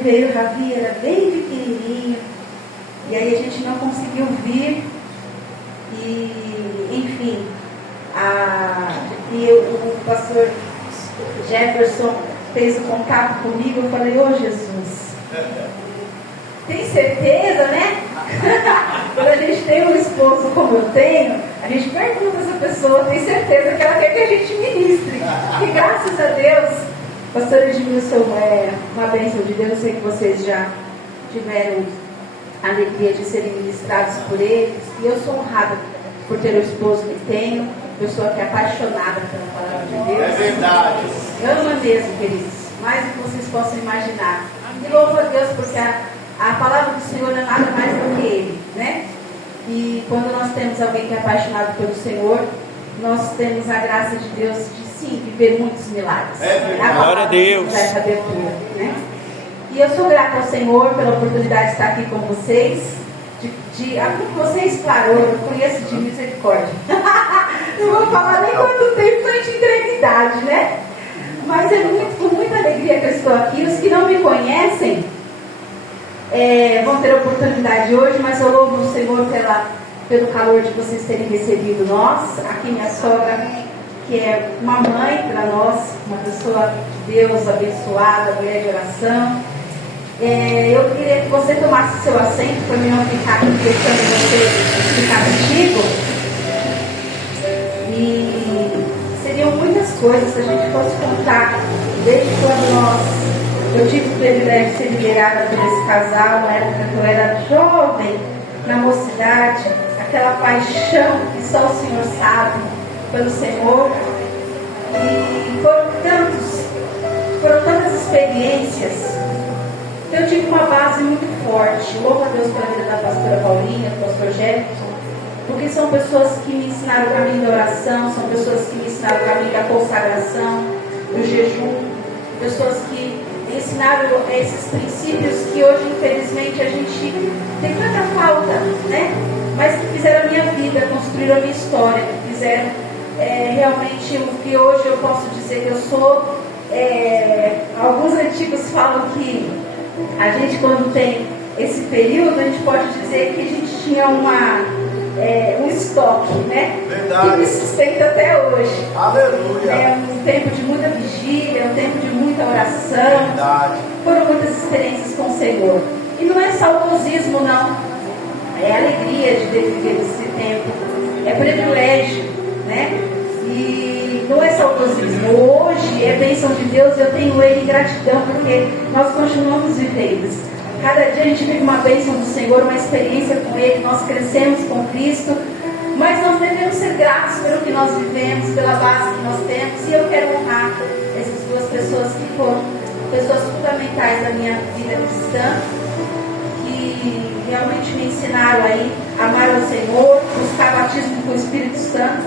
ele veio, o Ravi era bem pequenininho, e aí a gente não conseguiu vir, e enfim, o pastor Jefferson fez o contato comigo. Eu falei: ô Jesus, tem certeza, né? Quando a gente tem um esposo como eu tenho, a gente pergunta a essa pessoa: tem certeza que ela quer que a gente ministre? E graças a Deus, pastor Edmilson é uma bênção de Deus. Eu sei que vocês já tiveram a alegria de serem ministrados por eles, e eu sou honrada por ter o esposo que tenho, pessoa que é apaixonada pela palavra de Deus. É verdade. Ama mesmo, queridos, mais do que vocês possam imaginar. E louvo a Deus porque a palavra do Senhor é nada mais do que Ele, né? E quando nós temos alguém que é apaixonado pelo Senhor, nós temos a graça de Deus de sim viver muitos milagres. É verdade. Glória a Deus. Né? E eu sou grata ao Senhor pela oportunidade de estar aqui com vocês. Como você explarou, eu conheço de misericórdia. Não vou falar nem quanto tempo, a gente entrega em idade, né? Mas é com muita alegria que eu estou aqui. Os que não me conhecem vão ter a oportunidade hoje, mas eu louvo o Senhor pelo calor de vocês terem recebido nós. Aqui minha sogra, que é uma mãe para nós, uma pessoa de Deus, abençoada, mulher de oração. Eu queria que você tomasse seu assento para mim não ficar aqui deixando você ficar contigo. E seriam muitas coisas se a gente fosse contar desde quando eu tive o privilégio de ser liderada por esse casal, na época que eu era jovem, na mocidade, aquela paixão que só o Senhor sabe pelo Senhor. E foram tantas experiências. Eu tive uma base muito forte. Louvo a Deus pela vida da pastora Paulinha, do pastor Jefferson, porque são pessoas que me ensinaram o caminho da oração, são pessoas que me ensinaram o caminho da consagração, do jejum, pessoas que ensinaram esses princípios que hoje, infelizmente, a gente tem tanta falta, né? Mas que fizeram a minha vida, construíram a minha história, que fizeram realmente o que hoje eu posso dizer que eu sou. Alguns antigos falam que a gente, quando tem esse período, a gente pode dizer que a gente tinha um estoque, né? Verdade. Que me sustenta até hoje. Aleluia. É um tempo de muita vigília, um tempo de muita oração. Verdade. Foram muitas experiências com o Senhor. E não é saudosismo, não. É alegria de ter vivido esse tempo. É privilégio, né? E não é saudosismo. Hoje é bênção de Deus e eu tenho Ele em gratidão porque nós continuamos vivendo. Cada dia a gente vive uma bênção do Senhor, uma experiência com Ele, nós crescemos com Cristo, mas nós devemos ser gratos pelo que nós vivemos, pela base que nós temos, e eu quero honrar essas duas pessoas que foram pessoas fundamentais da minha vida cristã, que realmente me ensinaram aí a amar ao Senhor, buscar batismo com o Espírito Santo.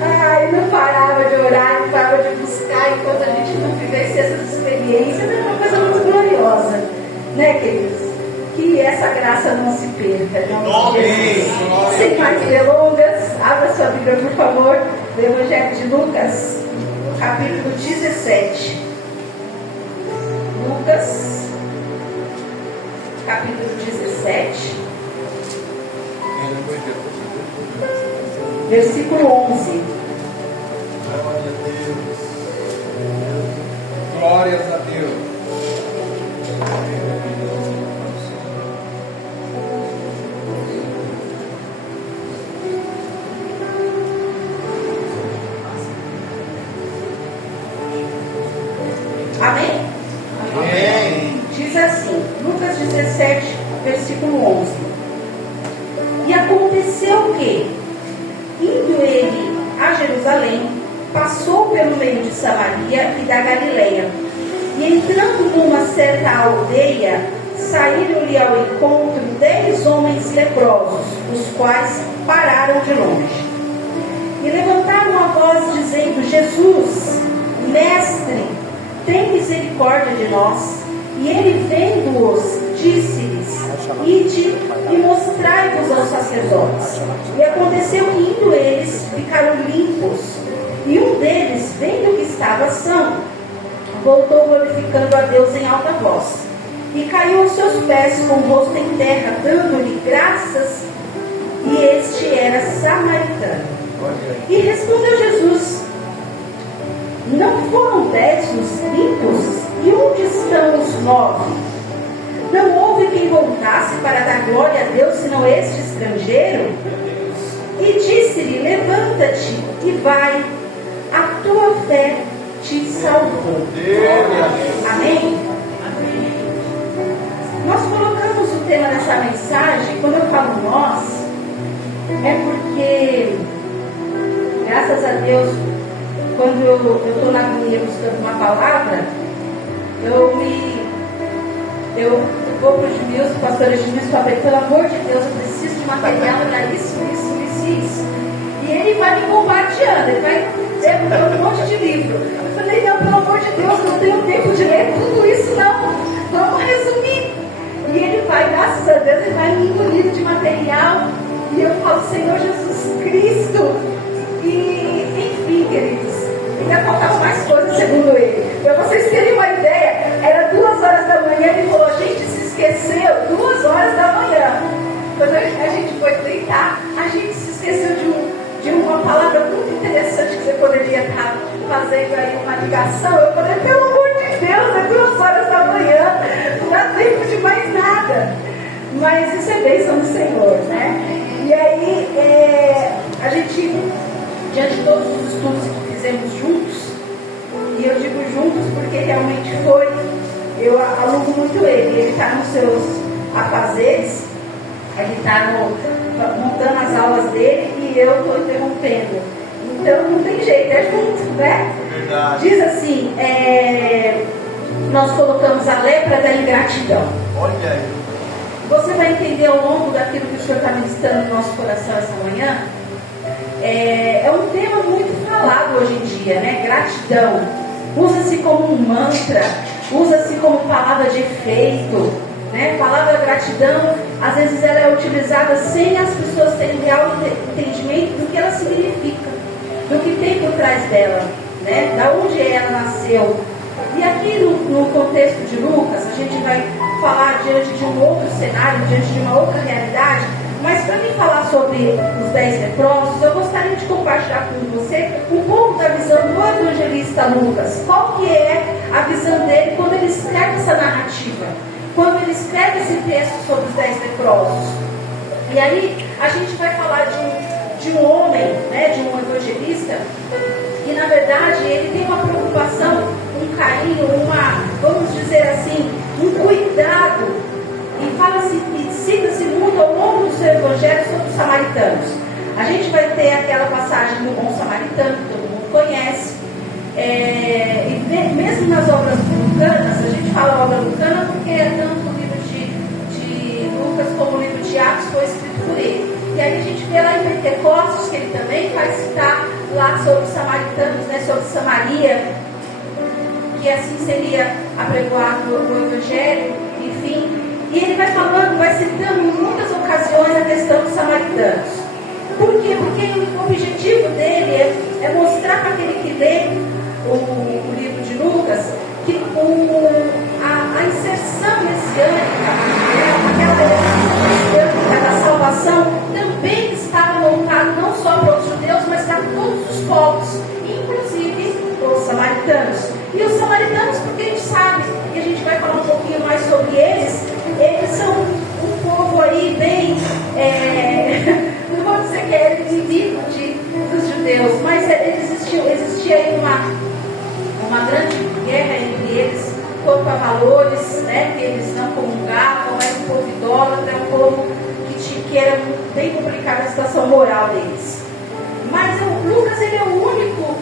Ai, não parava de orar, não parava de buscar enquanto a gente não vivesse essas experiências. É uma coisa muito gloriosa, né, queridos? Que essa graça não se perca. Sem mais delongas, abra sua Bíblia, por favor, do Evangelho de Lucas, capítulo 17. Lucas, capítulo 17, versículo 11. Glórias a Deus. Amém? Amém. Diz assim, Lucas 17, versículo 11. E aconteceu que, indo ele a Jerusalém, passou pelo meio de Samaria e da Galileia. E entrando numa certa aldeia, saíram-lhe ao encontro 10 homens leprosos, os quais pararam de longe. E levantaram a voz dizendo: Jesus, Mestre, tem misericórdia de nós. E ele, vendo-os, disse-lhes: Ide e mostrai-vos aos sacerdotes. E aconteceu que, indo eles, ficaram limpos. E um deles, vendo que estava são, voltou glorificando a Deus em alta voz. E caiu aos seus pés com o rosto em terra, dando-lhe graças, e este era samaritano. E respondeu Jesus: não foram 10 os limpos? E onde estão os 9? Não houve quem voltasse para dar glória a Deus, senão este estrangeiro? E disse-lhe: levanta-te e vai, a tua fé te salvou. Amém? Nós colocamos o tema dessa mensagem, quando eu falo nós, é porque, graças a Deus, quando eu estou na agonia buscando uma palavra, eu vou para o Edmilson, o pastor Edmilson, falei: pelo amor de Deus, eu preciso de material para isso. E ele vai me bombardeando, ele vai dando um monte de livro. Eu falei: não, pelo amor de Deus, não tenho tempo de ler tudo isso, não. Vamos resumir. E ele vai, graças a Deus, ele vai me engolindo de material. E eu falo: Senhor Jesus Cristo. E, enfim, queridos, ainda faltavam mais coisas, segundo ele. Para vocês terem uma ideia, era 2 horas da manhã, ele falou: a gente se esqueceu, 2 horas da manhã. Quando a gente foi deitar, a gente se esqueceu de uma palavra muito interessante que você poderia estar fazendo aí uma ligação. Eu falei: pelo amor de Deus, é 2 horas da manhã, não dá tempo de mais nada. Mas isso é bênção do Senhor, né? E aí, a gente, diante de todos os estudos que fizemos juntos, e eu digo juntos porque realmente foi, eu alugo muito ele está nos seus afazeres, ele está montando as aulas dele e eu estou interrompendo. Então não tem jeito, é junto, né? Verdade. Diz assim, nós colocamos a lepra da ingratidão. Olha aí. Você vai entender ao longo daquilo que o Senhor está ministrando no nosso coração essa manhã. É um tema muito falado hoje em dia, né? Gratidão. Usa-se como um mantra, usa-se como palavra de efeito, né? Palavra gratidão, às vezes ela é utilizada sem as pessoas terem real entendimento do que ela significa, do que tem por trás dela, né? Da onde ela nasceu. E aqui no contexto de Lucas, a gente vai falar diante de um outro cenário, diante de uma outra realidade. Mas para mim falar sobre os 10 leprosos, eu gostaria de compartilhar com você um pouco da visão do evangelista Lucas. Qual que é a visão dele quando ele escreve essa narrativa? Quando ele escreve esse texto sobre os 10 leprosos? E aí a gente vai falar de um homem, né, de um evangelista, que na verdade ele tem uma preocupação, um carinho, vamos dizer assim, um cuidado. E fala-se, e cita-se muito ao longo do seu evangelho sobre os samaritanos. A gente vai ter aquela passagem do bom samaritano, que todo mundo conhece. E mesmo nas obras lucanas, a gente fala obra lucana porque tanto o livro de Lucas como o livro de Atos foi escrito por ele. E aí a gente vê lá em Pentecostes que ele também vai citar lá sobre os samaritanos, né, sobre Samaria, que assim seria apregoado o evangelho, enfim. E ele vai falando, vai citando em muitas ocasiões a questão dos samaritanos. Por quê? Porque o objetivo dele é mostrar para aquele que lê o livro de Lucas que a inserção messiânica, aquela messiânica da salvação, também estava voltada não só para os judeus, mas para todos os povos, inclusive os samaritanos. E os samaritanos, porque a gente sabe, e a gente vai falar um pouquinho mais sobre eles são um povo aí bem, não vou dizer que é inimigo dos judeus, mas existia aí uma grande guerra entre eles quanto a valores, né, que eles não comungavam, era um povo idólatra, um povo que era bem complicada a situação moral deles. Mas o Lucas, ele é o único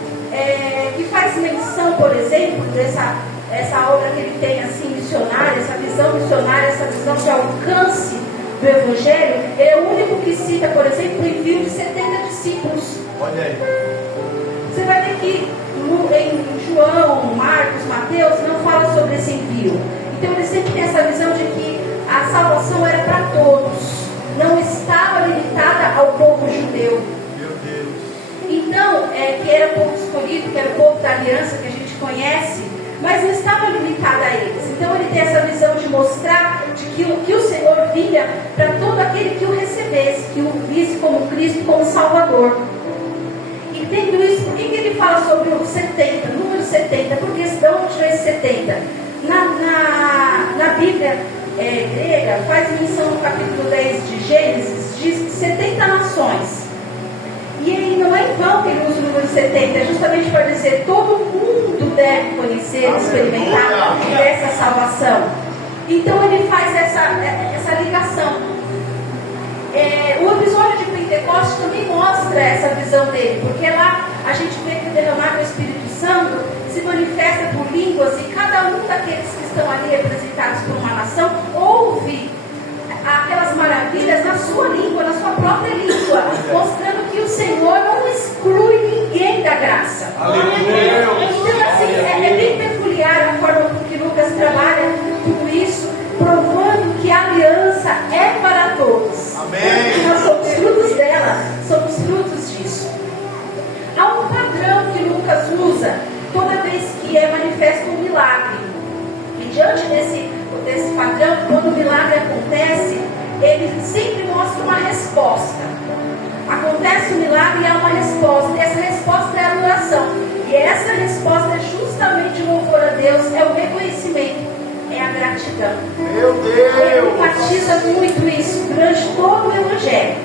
que faz menção, por exemplo, essa obra que ele tem assim missionária, essa visão missionária, essa visão de alcance do Evangelho. Ele é o único que cita, por exemplo, o envio de 70 discípulos. Olha aí. Você vai ver que em João, Marcos, Mateus não fala sobre esse envio. Então ele sempre tem essa visão de que a salvação era para todos, não estava limitada ao povo judeu. Meu Deus. Então, que era o povo escolhido, que era o povo da aliança que a gente conhece. mas não estava limitada a eles. Então ele tem essa visão de mostrar de que o Senhor vinha para todo aquele que o recebesse, que o visse como Cristo, como Salvador. E tendo isso, por que ele fala sobre o 70, número 70? Por que de onde tirou esse 70? Na Bíblia grega, faz menção no capítulo 10 de Gênesis, diz que 70 nações. E aí não é em vão que ele usa o número 70, é justamente para dizer todo mundo deve conhecer, experimentar essa salvação. Então ele faz essa ligação. O episódio de Pentecostes também mostra essa visão dele, porque lá a gente vê que o derramar do Espírito Santo se manifesta por línguas e cada um daqueles que estão ali representados por uma nação ouve aquelas maravilhas na sua língua, na sua própria língua, mostrando que o Senhor não exclui ninguém da graça. Então assim, é bem peculiar a forma com que Lucas trabalha tudo isso, provando que a aliança é para todos. Amém. Nós somos frutos dela, somos frutos disso. Há um padrão que Lucas usa toda vez que é manifesto um milagre. E diante desse padrão, quando o milagre acontece, ele sempre mostra uma resposta. Acontece o milagre e há uma resposta. E essa resposta é a adoração. E essa resposta é justamente o louvor a Deus, é o reconhecimento, é a gratidão. Meu Deus! Ele enfatiza muito isso durante todo o Evangelho.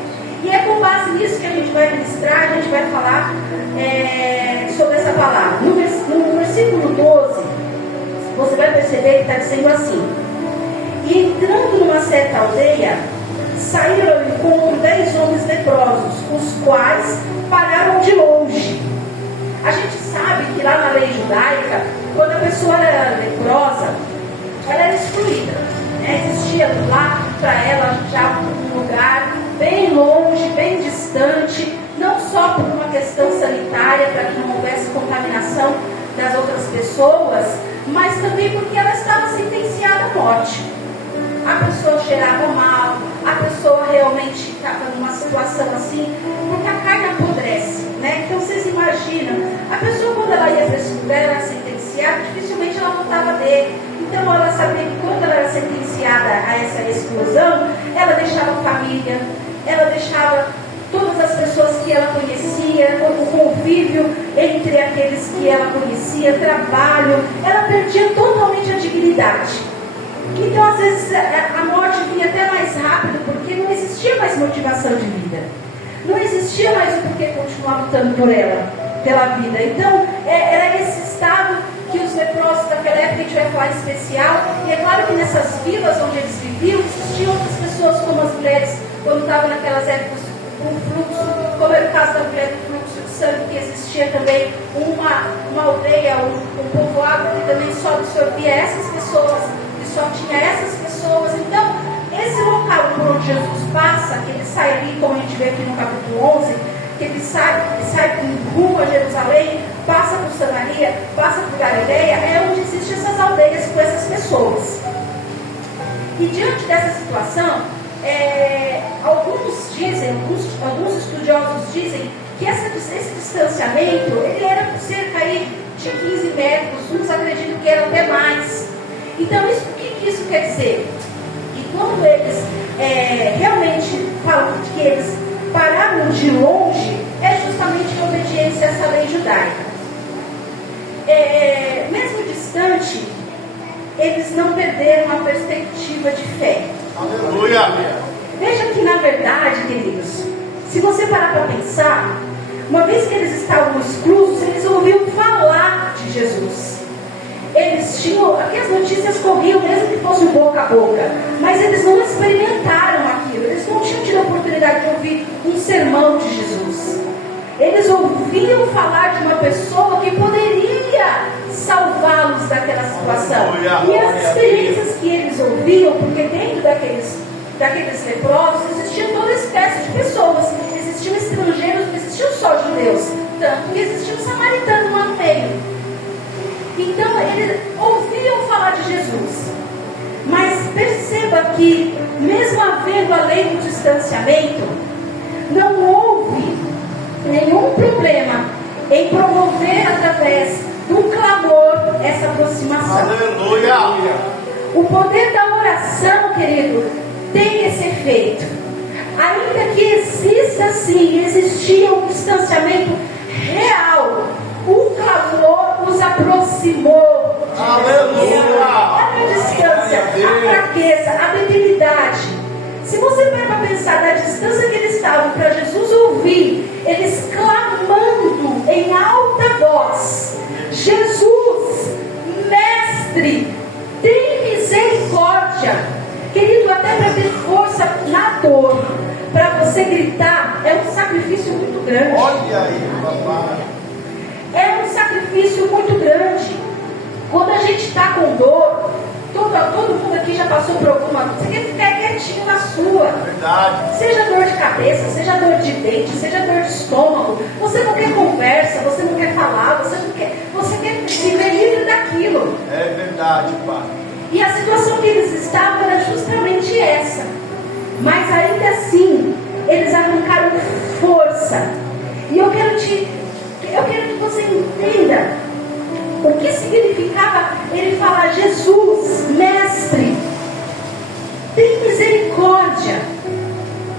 E é com base nisso que a gente vai ministrar, a gente vai falar sobre essa palavra. No versículo 12, você vai perceber que está dizendo assim: e entrando numa certa aldeia, saíram ao encontro 10 homens leprosos, os quais pararam de longe. A gente sabe que lá na lei judaica, quando a pessoa era leprosa, ela era excluída, né? Existia lá para ela já um lugar bem longe, bem distante, não só por uma questão sanitária, para que não houvesse contaminação das outras pessoas, mas também porque ela estava sentenciada à morte. A pessoa cheirava mal, a pessoa realmente estava numa situação assim, porque a carne apodrece, né? Então vocês imaginam, a pessoa quando ela ia para esse lugar, ela era sentenciada, dificilmente ela voltava dele. Então ela sabia que quando ela era sentenciada a essa exclusão, ela deixava a família, ela deixava todas as pessoas que ela conhecia, o convívio entre aqueles que ela conhecia, trabalho, ela perdia totalmente a dignidade. Então às vezes a morte vinha até mais rápido, porque não existia mais motivação de vida, não existia mais o porquê continuar lutando por ela, pela vida. Então era esse estado que os leprosos daquela época, a gente vai falar especial, e é claro que nessas vilas onde eles viviam, existiam outras pessoas como as mulheres, quando estavam naquelas épocas com fluxo, como era o caso da mulher do fluxo de sangue, que existia também uma aldeia, um povoado que também só absorvia essas pessoas, que só tinha essas pessoas. Então, esse local por onde Jesus passa, que ele sai ali, como a gente vê aqui no capítulo 11, que ele sai rumo a Jerusalém, passa por Samaria, passa por Galileia, é onde existem essas aldeias com essas pessoas. E diante dessa situação, alguns estudiosos dizem que esse distanciamento, ele era por cerca aí de 15 metros, uns acreditam que era até mais. Então, o que isso quer dizer? Que quando eles realmente falam que eles pararam de longe, é justamente em obediência a essa lei judaica. Mesmo distante, eles não perderam a perspectiva de fé. Aleluia! Veja que, na verdade, queridos, se você parar para pensar, uma vez que eles estavam exclusos, eles ouviam falar de Jesus. Eles tinham, aqui as notícias corriam, mesmo que fosse boca a boca, mas eles não experimentaram aquilo, eles não tinham tido a oportunidade de ouvir um sermão de Jesus. Eles ouviam falar de uma pessoa que poderia salvá-los daquela situação. E as experiências que eles ouviam, porque dentro daqueles leprosos existia toda espécie de pessoas, existiam estrangeiros, não existiam só judeus, tanto que existia um samaritano lá no meio. Então eles ouviam falar de Jesus, mas perceba que mesmo havendo a lei do distanciamento, não houve nenhum problema em promover através do clamor, essa aproximação. Aleluia. O poder da oração, querido, tem esse efeito. Ainda que exista sim, existia um distanciamento real, o clamor os aproximou. Aleluia. Olha a distância, a fraqueza, a debilidade. Se você vai para pensar da distância que eles estavam para Jesus ouvir, eles clamando em alta voz: Jesus, Mestre, tem misericórdia. Querido, até para ter força na dor, para você gritar, é um sacrifício muito grande. Olha aí, papai. É um sacrifício muito grande. Quando a gente está com dor, todo mundo aqui já passou por alguma coisa. Você quer ficar quietinho na sua. Verdade. Seja dor de cabeça, seja dor de dente, seja dor de estômago. Você não quer conversa, você não quer falar, você quer se ver livre daquilo. É verdade, pai. E a situação que eles estavam era justamente essa. Mas ainda assim, eles arrancaram força. E eu quero que você entenda o que significava ele falar: Jesus, Mestre, tem misericórdia.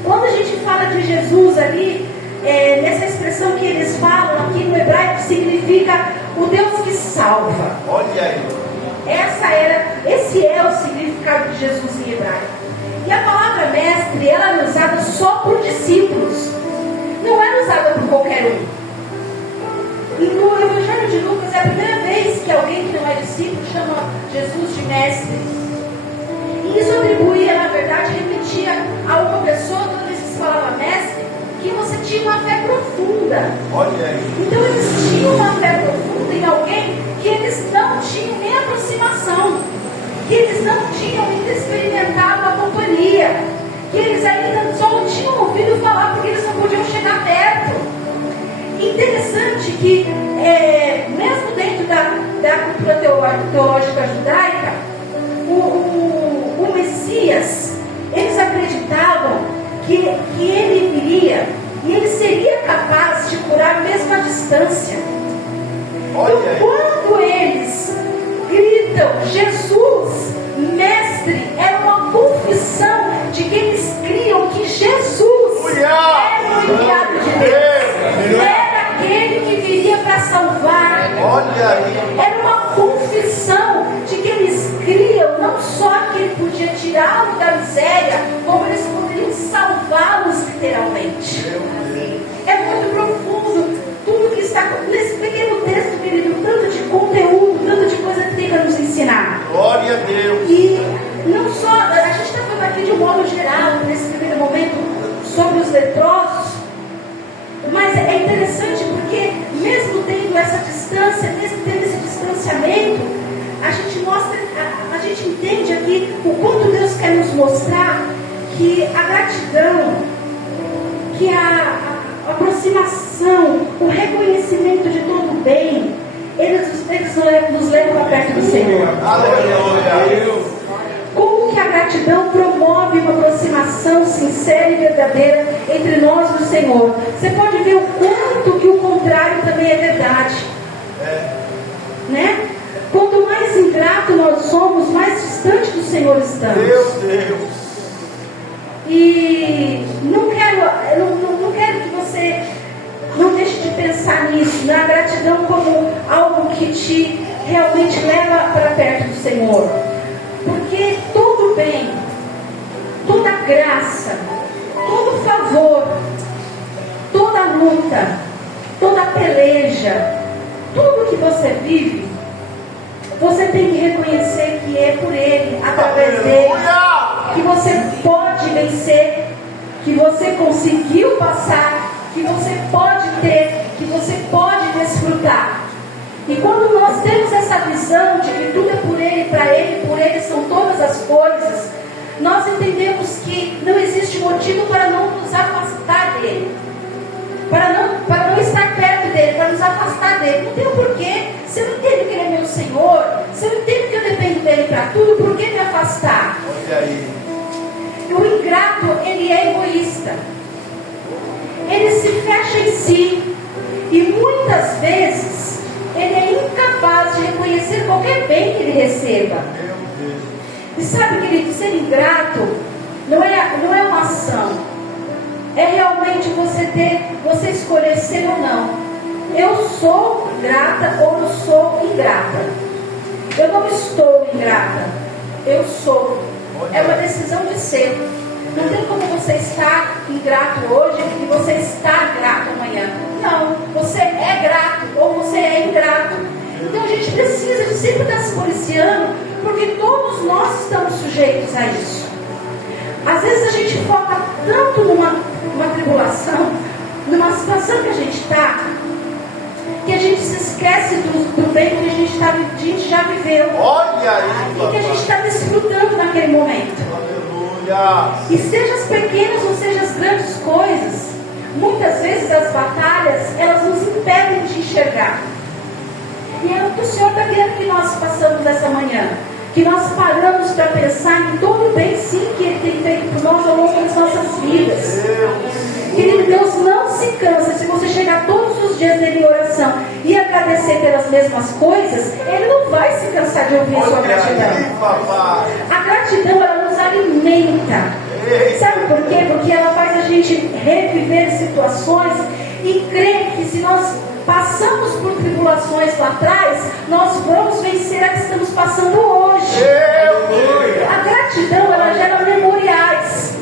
Quando a gente fala de Jesus ali, nessa expressão que eles falam aqui no hebraico, significa o Deus que salva. Olha aí. Esse é o significado de Jesus em hebraico. E a palavra mestre, ela era usada só por discípulos, não era usada por qualquer um. E no Evangelho de Lucas é a primeira vez que alguém que não é discípulo chama Jesus de mestre. E isso atribuía, na verdade, repetia a uma pessoa, toda vez que se falava mestre, que você tinha uma fé profunda. Olha aí. Então eles tinham uma fé profunda em alguém que eles não tinham nem aproximação, que eles não tinham ainda experimentado a companhia, que eles ainda só tinham ouvido falar porque eles não podiam chegar perto. Interessante que mesmo dentro da cultura teológica judaica, o Messias, eles acreditavam que ele viria e ele seria capaz de curar mesmo à distância. Olha aí. Quando eles gritam Jesus, Mestre, era uma confissão de que eles criam que Jesus era o enviado de Deus, era aquele que viria para salvar. Olha aí. Era uma confissão de que eles criam não só que ele podia tirá-lo da miséria, como eles poderiam salvá-los literalmente. É muito profundo tudo que está nesse pequeno texto, querido, tanto de conteúdo, tanto de coisa que tem para nos ensinar. Glória a Deus. E não só, a gente está falando aqui de um modo geral, nesse primeiro momento, sobre os leprosos, mas é interessante porque, mesmo tendo essa distância, mesmo tendo esse distanciamento, a gente entende aqui o quanto Deus quer nos mostrar que a gratidão, que a aproximação, o reconhecimento de todo o bem, eles nos levam para perto do Senhor. Aleluia. Como que a gratidão promove uma aproximação sincera e verdadeira entre nós e o Senhor? Você pode ver o quanto que o contrário também é verdade. Né? Quanto mais ingrato nós somos, mais distante do Senhor estamos. Meu Deus. E não quero que você não deixe de pensar nisso, na gratidão como algo que te realmente leva para perto do Senhor. Porque todo bem, toda graça, todo favor, toda luta, toda peleja, tudo que você vive, você tem que reconhecer que é por Ele, através dele, que você pode vencer, que você conseguiu passar, que você pode ter, que você pode desfrutar. E quando nós temos essa visão de que tudo é por Ele são todas as coisas, nós entendemos que não existe motivo para não nos afastar dele, para não estar perto dele, para nos afastar dele. Não tem um porquê. Se eu entendo que Ele é meu Senhor, se eu entendo que eu dependo dele para tudo, por que me afastar? Olha aí. O ingrato, ele é egoísta, ele se fecha em si, e muitas vezes ele é incapaz incapaz de reconhecer qualquer bem que ele receba. E sabe, querido, ser ingrato não é uma ação. É realmente você escolher ser ou não. Eu sou grata ou eu sou ingrata. Eu não estou ingrata, eu sou. É uma decisão de ser. Não tem como você estar ingrato hoje e você estar grato amanhã. Não, você é grato ou você é ingrato. Então a gente precisa de sempre estar se policiando, porque todos nós estamos sujeitos a isso. Às vezes a gente foca tanto numa tribulação, numa situação que a gente está, que a gente se esquece do bem que a gente já viveu. Olha aí, e que a gente está desfrutando naquele momento. Aleluia. E seja as pequenas ou seja as grandes coisas, muitas vezes as batalhas, elas nos impedem de enxergar. E é o que o Senhor está querendo que nós façamos essa manhã. Que nós paramos para pensar em todo o bem, sim, que Ele tem feito por nós ao longo das nossas vidas. Querido, Deus não se cansa. Se você chegar todos os dias dele em oração e agradecer pelas mesmas coisas, Ele não vai se cansar de ouvir a sua gratidão. A gratidão, ela nos alimenta. Sabe por quê? Porque ela faz a gente reviver situações e crer que se nós passamos por tribulações lá atrás, nós vamos vencer a que estamos passando hoje. A gratidão, ela gera memoriais.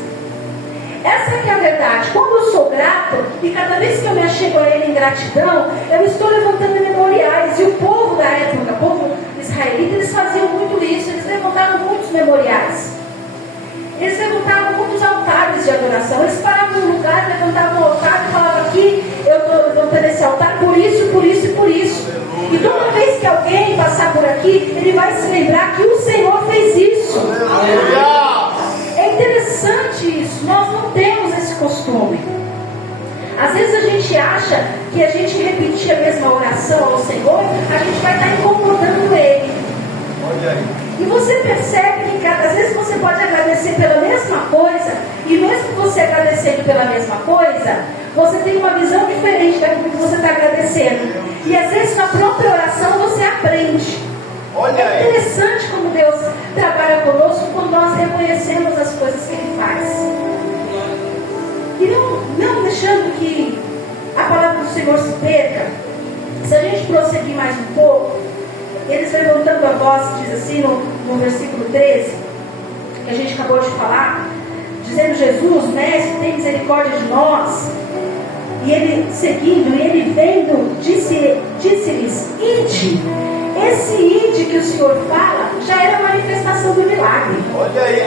Essa que é a verdade. Quando eu sou grato, e cada vez que eu me achego a Ele em gratidão, eu estou levantando memoriais. E o povo da época, o povo israelita, eles faziam muito isso. Eles levantavam muitos memoriais. Eles levantavam muitos altares de adoração. Eles paravam no lugar, levantavam um altar e falavam: aqui eu estou levantando esse altar por isso, por isso e por isso. E toda vez que alguém passar por aqui, ele vai se lembrar que o Senhor fez isso. É interessante isso. Nós não temos esse costume. Às vezes a gente acha que a gente repetir a mesma oração ao Senhor, a gente vai estar incomodando Ele. Olha aí. E você percebe que às vezes você pode agradecer pela mesma coisa, e mesmo você agradecendo pela mesma coisa, você tem uma visão diferente daquilo que você está agradecendo. E às vezes na própria oração você aprende. Olha É interessante como Deus trabalha conosco quando nós reconhecemos as coisas que Ele faz. E não deixando que a palavra do Senhor se perca. Se a gente prosseguir mais um pouco, eles levantando a voz, diz assim no versículo 13, que a gente acabou de falar, dizendo: Jesus, mestre, tem misericórdia de nós. E ele seguindo, e ele vendo, disse-lhes: ide. Esse ide que o Senhor fala já era a manifestação do milagre. Olha aí.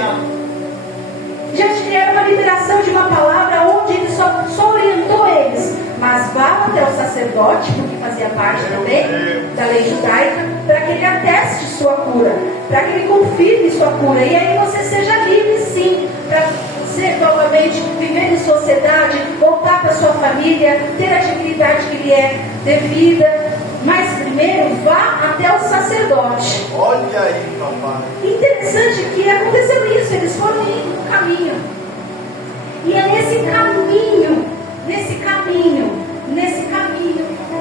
Já era uma liberação de uma palavra onde ele só orientou eles. Mas vá até o sacerdote, porque fazia parte também da lei judaica, para que ele ateste sua cura, para que ele confirme sua cura. E aí você seja livre, sim, para ser novamente, viver em sociedade, voltar para sua família, ter a dignidade que lhe é devida. Mas primeiro, vá até o sacerdote. Olha aí, papai. Interessante que aconteceu isso, eles foram indo no caminho. E é nesse caminho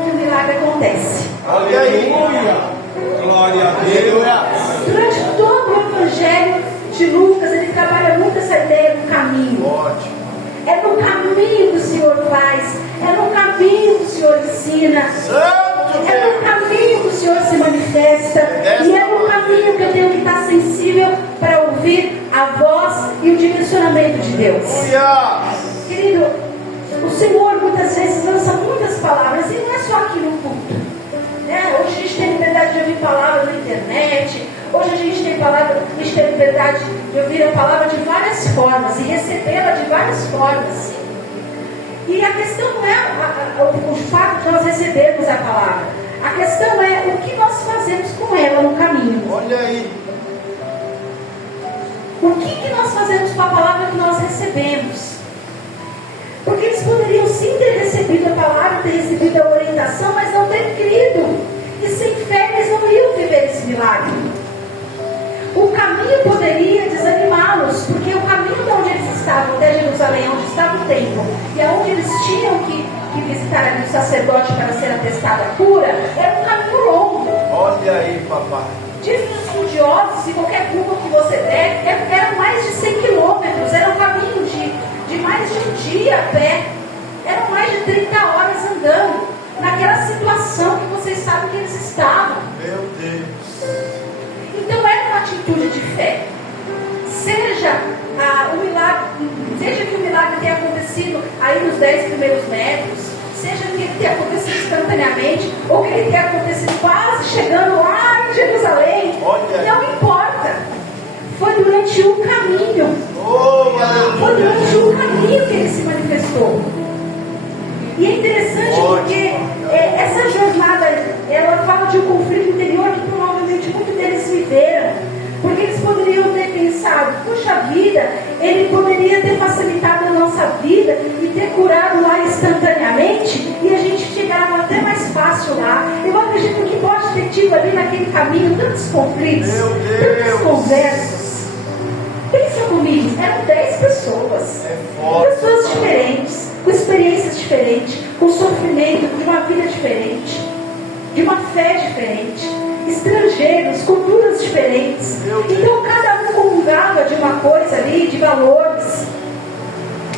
que o milagre acontece. Olha aí. Glória a Deus. Durante todo o Evangelho de Lucas, ele trabalha muito essa ideia do caminho. Ótimo. É no caminho que o Senhor faz, é no caminho que o Senhor ensina, é no caminho que o Senhor se manifesta, e é no caminho que eu tenho que estar sensível para ouvir a voz e o direcionamento de Deus. Querido, o Senhor muitas vezes lança muitas palavras, e não é só aqui no culto. Hoje a gente tem liberdade de ouvir palavras na internet, hoje a gente tem liberdade de ouvir a palavra de várias formas e recebê-la de várias formas. E a questão não é o fato de nós recebermos a palavra. A questão é o que nós fazemos com ela no caminho. Olha aí. O que nós fazemos com a palavra que nós recebemos? Porque eles poderiam sim ter recebido a palavra, ter recebido a orientação, mas não ter crido. E sem fé eles não iriam viver esse milagre. O caminho poderia desanimá-los, porque o caminho de onde eles estavam, até Jerusalém, onde estava o templo, e aonde eles tinham que visitar ali o sacerdote para ser atestada a cura, era um caminho longo. Olha aí, papai. Diz os estudiosos, e qualquer Google que você der, eram mais de 100 quilômetros, era um caminho de mais de um dia a pé. Eram mais de 30 horas andando, naquela situação que vocês sabem que eles estavam. Meu Deus. Então era uma atitude de fé. Seja que o milagre tenha acontecido aí nos 10 primeiros metros, seja que ele tenha acontecido instantaneamente, ou que ele tenha acontecido quase chegando lá em Jerusalém, não importa. Foi durante o caminho. Foi durante o caminho que ele se manifestou. E é interessante porque essa jornada, ela fala de um conflito interior que provavelmente muitos deles viveram. Porque eles poderiam ter pensado, puxa vida, ele poderia ter facilitado a nossa vida e ter curado lá instantaneamente e a gente chegava até mais fácil lá. Eu acredito que pode ter tido ali naquele caminho tantos conflitos, tantas conversas. Pensa comigo, eram 10 pessoas. Pessoas diferentes, com experiências diferentes, com sofrimento, de uma vida diferente, de uma fé diferente. Estrangeiros, culturas diferentes. Então cada um comungava de uma coisa ali, de valores.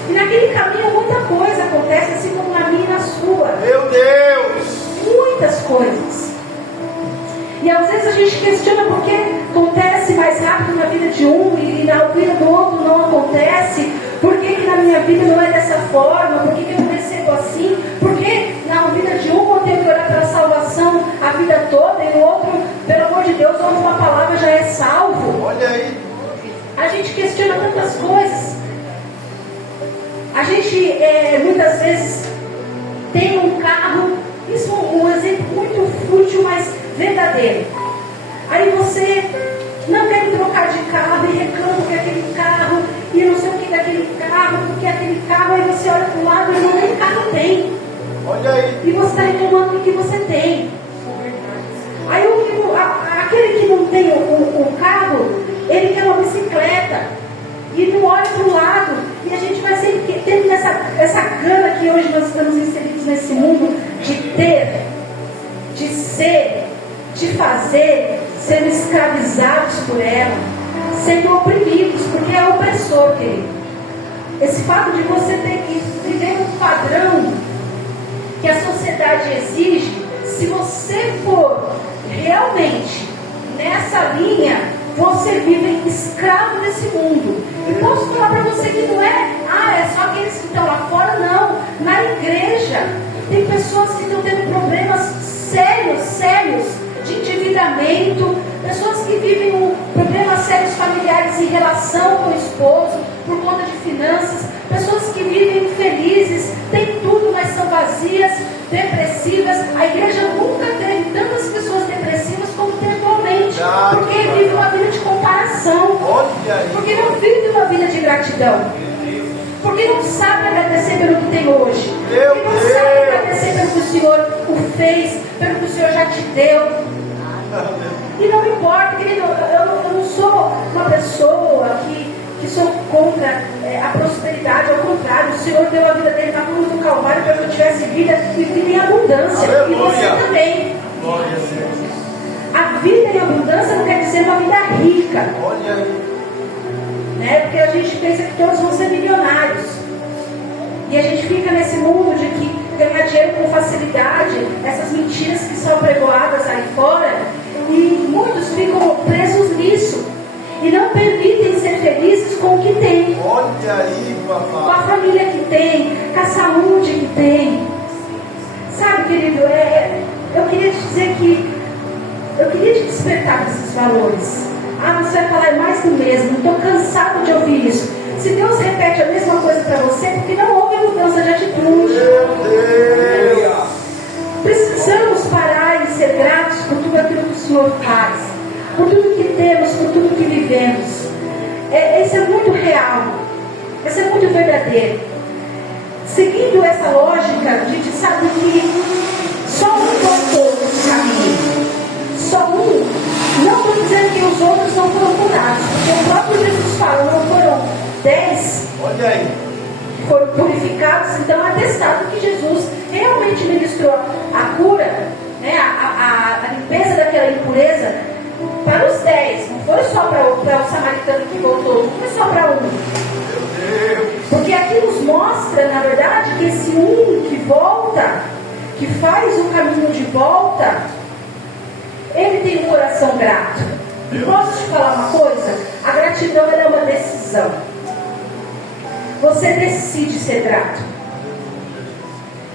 E naquele caminho muita coisa acontece, assim como na minha e na sua. Meu Deus! Muitas coisas. E às vezes a gente questiona por que acontece mais rápido na vida de um e na vida do outro não acontece. Por que na minha vida não é dessa forma? Por que eu não recebo assim? Por que na vida de um eu tenho que orar pela salvação a vida toda e no outro, pelo amor de Deus, ouve uma palavra já é salvo? Olha aí. A gente questiona tantas coisas. A gente muitas vezes tem um carro, isso é um exemplo muito fútil, mas verdadeiro. Aí você não quer trocar de carro e reclama que aquele carro e não sei o que daquele carro, porque aquele carro, aí você olha para o lado e não nem carro tem. Olha aí. E você está reclamando do que você tem. Aí aquele que não tem o carro, ele quer uma bicicleta e não olha para o lado. E a gente vai sempre tendo essa gana que hoje nós estamos inseridos nesse mundo de ter, de ser, de fazer, sendo escravizados por ela, sendo oprimidos, porque é opressor, querido. Esse fato de você ter que viver um padrão que a sociedade exige, se você for realmente nessa linha, você vive escravo desse mundo. E posso falar para você que não é só aqueles que estão lá fora, não. Na igreja, tem pessoas que estão tendo problemas sérios de endividamento, pessoas que vivem problemas sérios familiares em relação com o esposo, por conta de finanças, pessoas que vivem infelizes, têm tudo, mas são vazias, depressivas. A igreja nunca teve tantas pessoas depressivas como tem atualmente, porque vive uma vida de comparação, porque não vive uma vida de gratidão, porque não sabe agradecer pelo que tem hoje, porque não sabe agradecer pelo que o Senhor o fez, pelo que o Senhor já te deu. E não importa, querido, eu não sou uma pessoa que sou contra a prosperidade, ao contrário, o Senhor deu a vida dele na cruz do Calvário para que eu tivesse vida e vida em abundância. Aleluia. E você também. A vida em abundância não quer dizer uma vida rica. Né? Porque a gente pensa que todos vão ser milionários. E a gente fica nesse mundo de que ganhar dinheiro com facilidade, essas mentiras que são pregoadas aí fora, e muitos ficam presos nisso e não permitem ser felizes com o que tem. Olha aí, papai. Com a família que tem, com a saúde que tem. Sabe, querido, eu queria te dizer que eu queria te despertar desses valores. Você vai falar, é mais do mesmo, estou cansado de ouvir isso. Se Deus repete a mesma coisa para você, porque não houve mudança de atitude. Meu Deus! Precisamos parar e ser gratos por tudo aquilo que o Senhor faz, por tudo que temos, por tudo que vivemos. Isso é muito real, isso é muito verdadeiro. Seguindo essa lógica, a gente sabe que só um voltou no caminho. Só um. Não estou dizendo que os outros não foram curados, porque o próprio Jesus falou, não foram 10. Olha aí. Foram purificados, então atestado que Jesus realmente ministrou a cura, né, a limpeza daquela impureza para os 10, não foi só para o samaritano que voltou, não foi só para um. Porque aqui nos mostra, na verdade, que esse um que volta, que faz o caminho de volta, ele tem um coração grato. E posso te falar uma coisa? A gratidão ela é uma decisão. Você decide ser grato.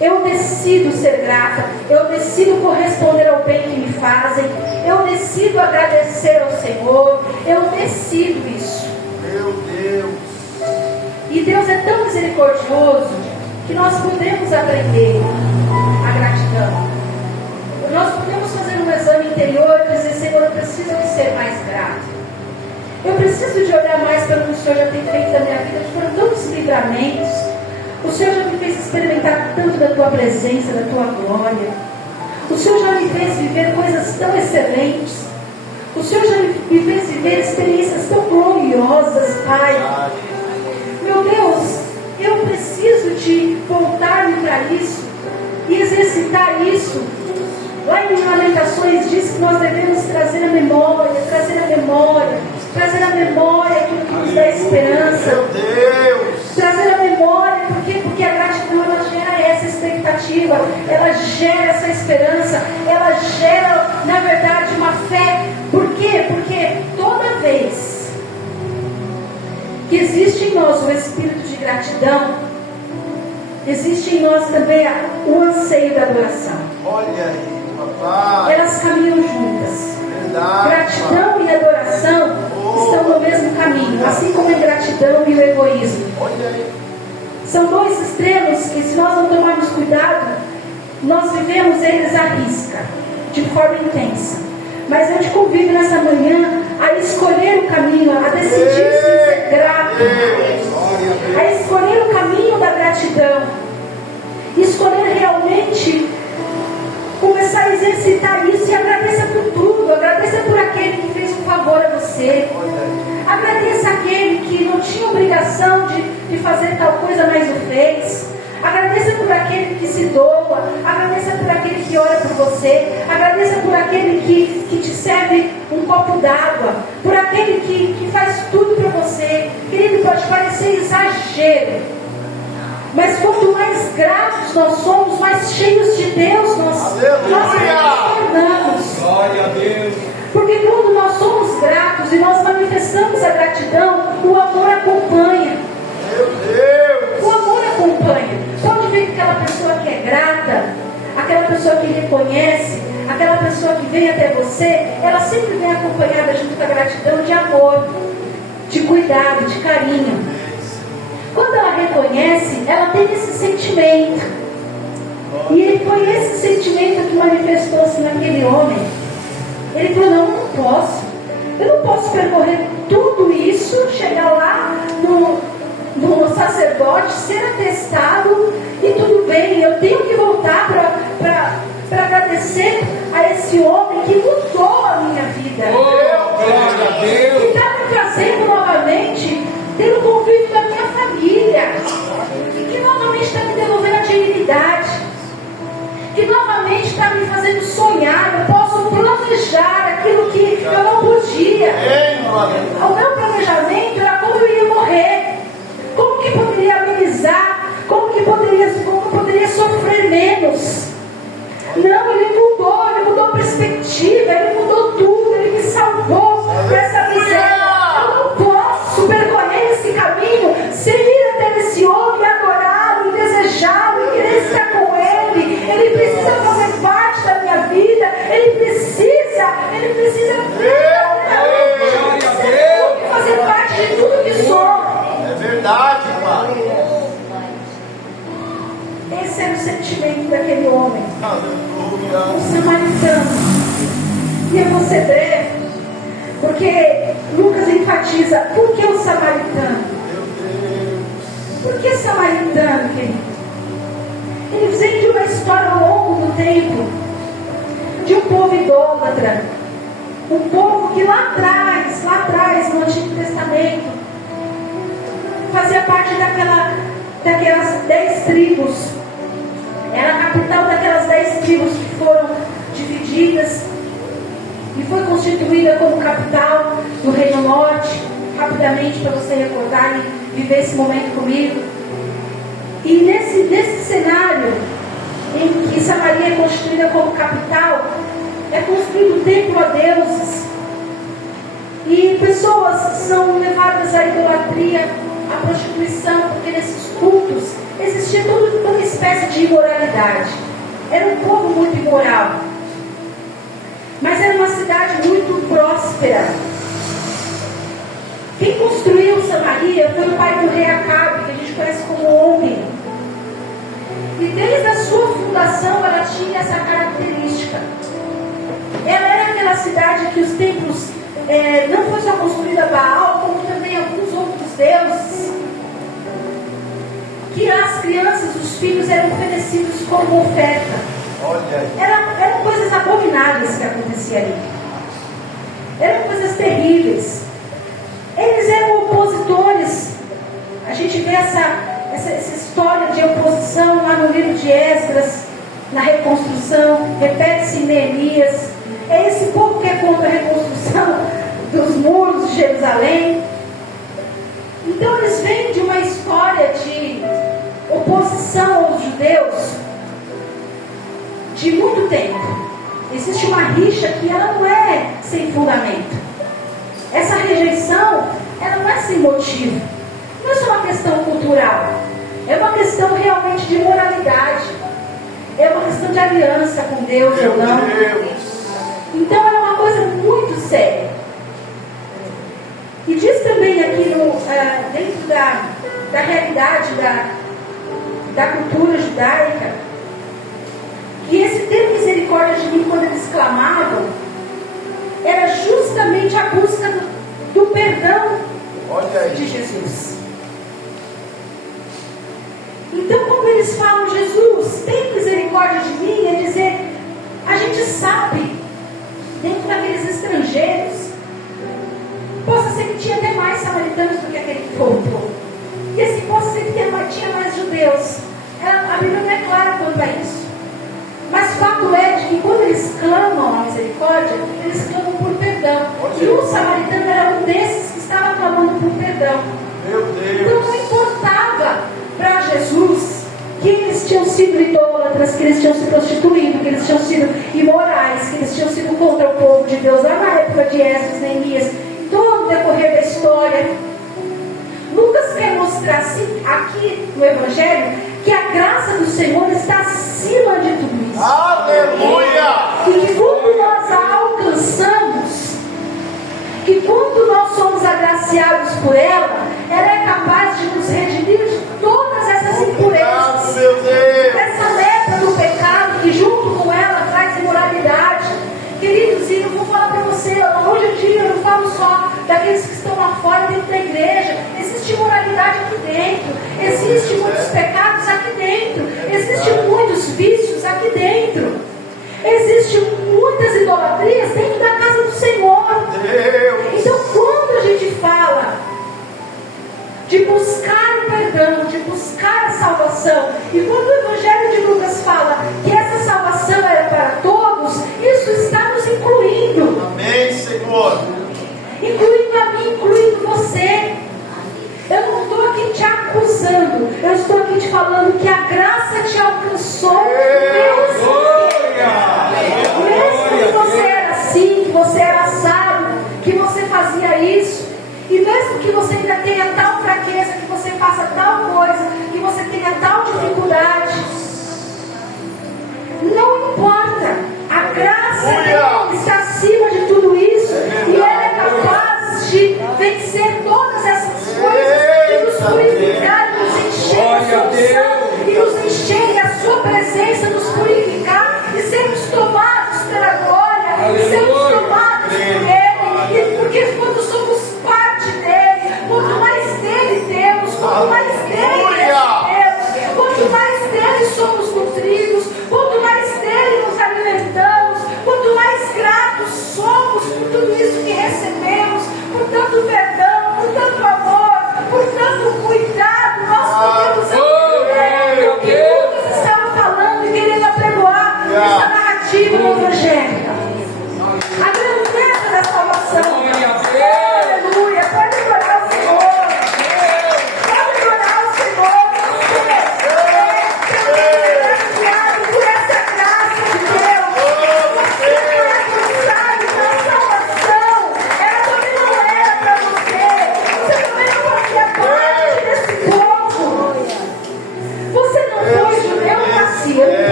Eu decido ser grata. Eu decido corresponder ao bem que me fazem. Eu decido agradecer ao Senhor. Eu decido isso. Meu Deus. E Deus é tão misericordioso que nós podemos aprender a gratidão. Nós podemos fazer um exame interior e dizer: Senhor, eu preciso de ser mais grato. Eu preciso de olhar mais pelo que o Senhor já tem feito na minha vida. Foram tantos livramentos. O Senhor já me fez experimentar tanto da Tua presença, da Tua glória. O Senhor já me fez viver coisas tão excelentes. O Senhor já me fez viver experiências tão gloriosas, Pai. Meu Deus, eu preciso de voltar-me para isso e exercitar isso. Lá em Lamentações diz que nós devemos trazer a memória aquilo que nos dá esperança. Meu Deus. Trazer a memória, por quê? Porque a gratidão ela gera essa expectativa, ela gera essa esperança, ela gera, na verdade, uma fé. Por quê? Porque toda vez que existe em nós o espírito de gratidão, existe em nós também o anseio da adoração. Olha aí, papai. Elas caminham juntas. Verdade, Gratidão papai. e adoração estão no mesmo caminho, assim como a ingratidão e o egoísmo. Olha aí. São dois extremos que, se nós não tomarmos cuidado, nós vivemos eles à risca, de forma intensa. Mas eu te convido nessa manhã a escolher o caminho, a decidir ser grato, a escolher o caminho da gratidão, escolher realmente começar a exercitar isso e agradeça por tudo. Agradeça por aquele que fez um favor a você. Agradeça aquele que não tinha obrigação de fazer tal coisa, mas o fez. Agradeça por aquele que se doa. Agradeça por aquele que ora por você. Agradeça por aquele que te serve um copo d'água. Por aquele que faz tudo para você. Querido, pode parecer exagero, mas quanto mais gratos nós somos, mais cheios de Deus nós nos tornamos. Glória a Deus. Porque quando nós somos gratos e nós manifestamos a gratidão, o amor acompanha. Meu Deus. O amor acompanha. Pode ver que aquela pessoa que é grata, aquela pessoa que reconhece, aquela pessoa que vem até você, ela sempre vem acompanhada junto com a gratidão de amor, de cuidado, de carinho. Quando ela reconhece, ela tem esse sentimento. E foi esse sentimento que manifestou-se naquele homem. Ele falou: não, eu não posso. Eu não posso percorrer tudo isso, chegar lá no sacerdote, ser atestado e tudo bem. Eu tenho que voltar para agradecer a esse homem que mudou a minha vida. Glória a Deus. Que está me trazendo novamente ter o convívio da minha família, e que novamente está me devolvendo a dignidade, que novamente está me fazendo sonhar. Eu posso planejar aquilo que eu não podia. O meu planejamento era como eu ia morrer, como que poderia amenizar, como poderia sofrer menos. Não, ele mudou a perspectiva, ele mudou tudo, ele me salvou dessa miséria. Eu não posso percorrer esse caminho sem ir até esse homem, adorá-lo, desejá-lo, querer estar com ele. Ele precisa fazer parte da minha vida, ele precisa fazer parte de tudo que sou. É verdade, Pai. Esse era o sentimento daquele homem, Aleluia. o samaritano. E eu vou ser breve, porque Lucas enfatiza: por que o samaritano? Por que samaritano, querido? Ele vem de uma história ao longo do tempo, de um povo idólatra, um povo que lá atrás, no Antigo Testamento, fazia parte daquelas 10 tribos. Era a capital daquelas 10 tribos que foram de divididas e foi constituída como capital do Reino Norte. Rapidamente, para você recordar e viver esse momento comigo. E nesse cenário em que Samaria é construída como capital, é construído o templo a deuses, e pessoas são levadas à idolatria, à prostituição, porque nesses cultos existia toda uma espécie de imoralidade. Era um povo muito imoral, mas era uma cidade muito próspera. Quem construiu Samaria foi o pai do rei Acabe, que a gente conhece como Omri. E desde a sua fundação ela tinha essa característica. Ela era aquela cidade que os templos não foi só construída a Baal, como também alguns outros deuses, que as crianças, os filhos eram oferecidos como oferta. Eram coisas abomináveis que aconteciam ali. Eram coisas terríveis. Eles eram opositores. A gente vê essa história de oposição lá no livro de Esdras, na reconstrução, repete-se em Neemias. É esse povo que é contra a reconstrução dos muros de Jerusalém. Então eles vêm de uma história de oposição aos judeus de muito tempo. Existe uma rixa que ela não é sem fundamento. Essa rejeição, ela não é sem motivo. Não é só uma questão cultural. É uma questão realmente de moralidade. É uma questão de aliança com Deus ou não. Então é uma coisa muito séria. E diz também aqui dentro da realidade da cultura judaica, que esse ter misericórdia de mim, quando eles clamavam, era justamente a busca do perdão de Jesus. Então, quando eles falam, Jesus, tem misericórdia de mim, é dizer, a gente sabe, dentro daqueles estrangeiros, possa ser que tinha até mais samaritanos do que aquele que voltou. E assim, possa ser que tinha mais judeus. A Bíblia não é clara quanto a isso. Mas fato é de que quando eles clamam a misericórdia, eles clamam por perdão. E o samaritano era um desses que estava clamando por perdão. Meu Deus. Então não importava para Jesus que eles tinham sido idólatras, que eles tinham se prostituído, que eles tinham sido imorais, que eles tinham sido contra o povo de Deus lá na época de Esdras, Neemias, em todo o decorrer da história. Lucas quer mostrar aqui no Evangelho que a graça do Senhor está acima de tudo isso. Aleluia! E que quando nós a alcançamos, que quando nós somos agraciados por ela é capaz de nos redimir de todas essas impurezas, Meu Deus! dessa lepra do pecado que junto com ela traz imoralidade. Queridos, e eu vou falar para você, hoje em dia eu não falo só daqueles que estão lá fora dentro da igreja. Existe imoralidade aqui dentro, existem muitos pecados aqui dentro, existem muitos vícios aqui dentro, existem muitas idolatrias dentro da casa do Senhor. Então quando a gente fala de buscar o perdão, de buscar a salvação, e quando o Evangelho de Lucas fala que essa salvação era para todos, isso está nos incluindo. Amém, Senhor. Incluindo a mim, incluindo você. Eu não estou aqui te acusando, eu estou aqui te falando que a graça te alcançou. Mesmo que você era assim, que você era assado, que você fazia isso, e mesmo que você ainda tenha tal fraqueza, que você faça tal coisa, que você tenha tal dificuldade, não importa, a graça dele está acima de tudo isso, e ela é capaz de vencer todas essas coisas e nos purificar, nos encher de sua unção, e nos encher da sua presença, nos purificar e sermos tomados pela glória, e sermos tomados por ele, porque quando somos parte dele, quanto mais dele temos, quanto mais dele recebemos, quanto mais dele somos nutridos, quanto mais dele nos alimentamos, quanto mais gratos somos por tudo isso que recebemos, por tanto perdão,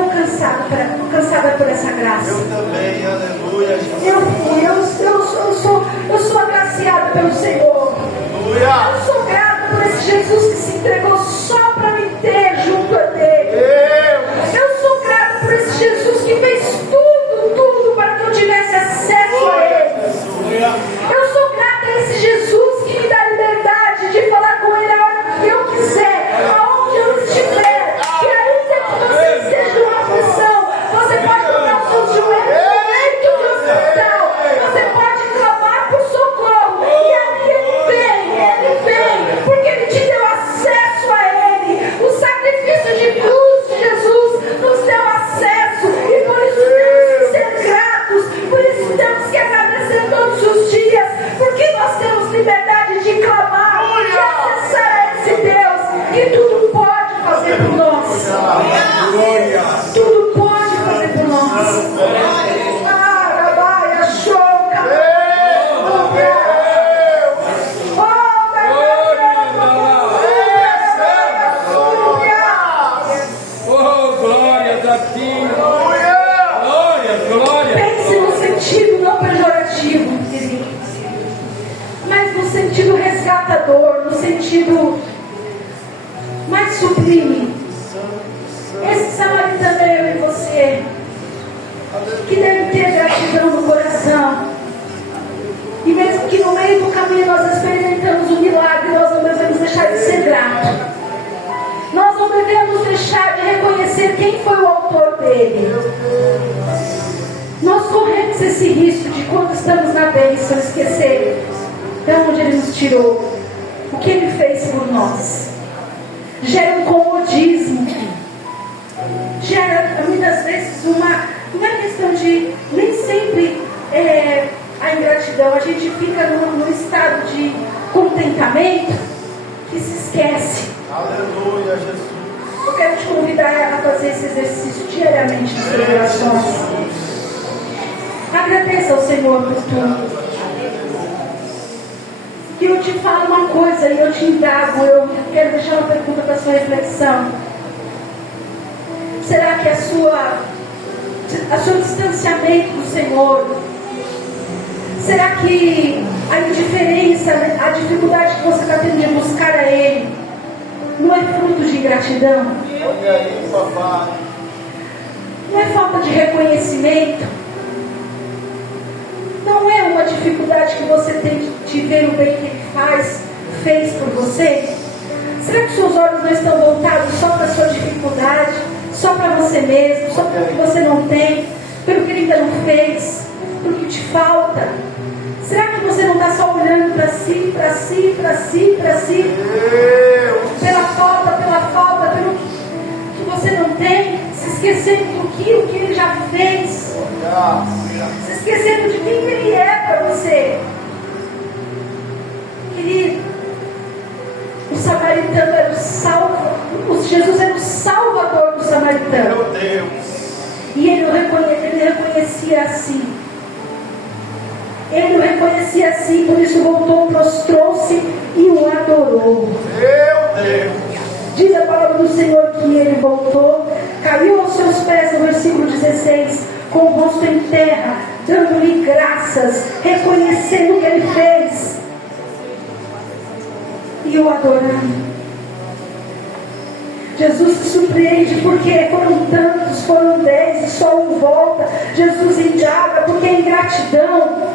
tão cansada por essa graça. Eu também, aleluia. Eu sou agraciada pelo Senhor. Aleluia. Eu sou grata por esse Jesus que se entregou só para me ter junto a dele. Eu sou grata por esse Jesus que fez tudo para que eu tivesse acesso a ele. Eu sou grata a esse Jesus que me dá liberdade de falar com ele a hora que eu quiser, aonde eu estiver. E ainda que você esteja numa aflição, você pode botar os seus joelhos no leito do hospital. Você pode clamar por socorro. E ali ele vem, porque ele te deu acesso a ele. O sacrifício de cruz de Jesus nos deu acesso. E por isso temos que ser gratos. Por isso temos que agradecer todos os dias. Porque nós temos liberdade de clamar e acessar a esse Deus que tudo pode fazer por nós. Tudo pode fazer por nós. Arabaia, choca. Oh, glórias a ti. Glória. Pense no sentido não pejorativo, querido, mas no sentido resgatador, no sentido mais sublime. Esse samaritano é eu e você, que deve ter gratidão no coração. E mesmo que no meio do caminho nós experimentamos o milagre, nós não devemos deixar de ser gratos. Nós não devemos deixar de reconhecer quem foi o autor dele. Nós corremos esse risco de, quando estamos na bênção, esquecer de onde ele nos tirou, o que ele fez por nós. Gera um comodismo, gera muitas vezes uma questão de, nem sempre a ingratidão. A gente fica num estado de contentamento que se esquece. Aleluia, Jesus. Eu quero te convidar a fazer esse exercício diariamente nas suas orações. Agradeça ao Senhor por tudo. E eu te falo uma coisa, e eu te indago, eu quero deixar uma pergunta para a sua reflexão. Será que o seu distanciamento do Senhor, será que a indiferença, a dificuldade que você está tendo de buscar a Ele, não é fruto de ingratidão? Olha aí, papai. Não é falta de reconhecimento? Não é uma dificuldade que você tem de ver o bem que Ele fez por você? Será que seus olhos não estão voltados só para a sua dificuldade, só para você mesmo, só para o que você não tem, pelo que Ele ainda não fez, pelo que te falta? Será que você não está só olhando para si, pela falta, pelo que você não tem, se esquecendo do que Ele já fez, se esquecendo de quem Ele é para você? Querido, o samaritano era Jesus era o salvador do samaritano. Meu Deus. E ele reconhecia assim. Ele o reconhecia assim, por isso voltou, prostrou-se e o adorou. Meu Deus. Diz a palavra do Senhor que ele voltou, caiu aos seus pés, no versículo 16, com o rosto em terra, dando-lhe graças, reconhecendo o que ele fez, e o adorando. Jesus se surpreende, porque foram tantos, foram 10 e só um volta. Jesus indaga, porque a ingratidão,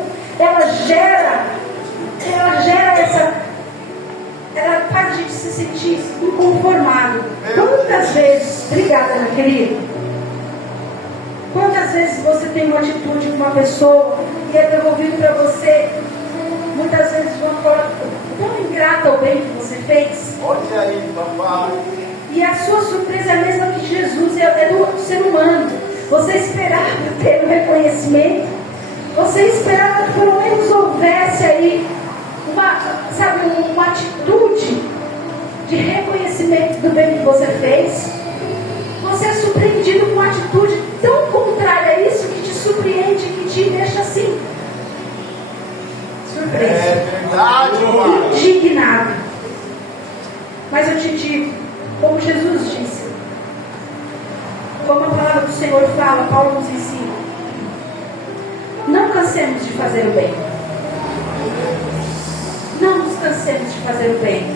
ela faz a gente se sentir inconformado. Quantas vezes, obrigada, meu querido, quantas vezes você tem uma atitude com uma pessoa e é devolvido para você, muitas vezes de uma forma tão ingrata ao bem que você fez? Olha aí, papai. E a sua surpresa é a mesma que Jesus, é do ser humano. Você esperava ter um reconhecimento, você esperava que pelo menos houvesse aí uma atitude de reconhecimento do bem que você fez. Você é surpreendido com uma atitude tão contrária a isso, que te surpreende, que te deixa assim, surpreso, É verdade, pai. indignado. Mas eu te digo, como Jesus disse, como a palavra Senhor fala, Paulo nos ensina. Não cansemos de fazer o bem. Não nos cansemos de fazer o bem.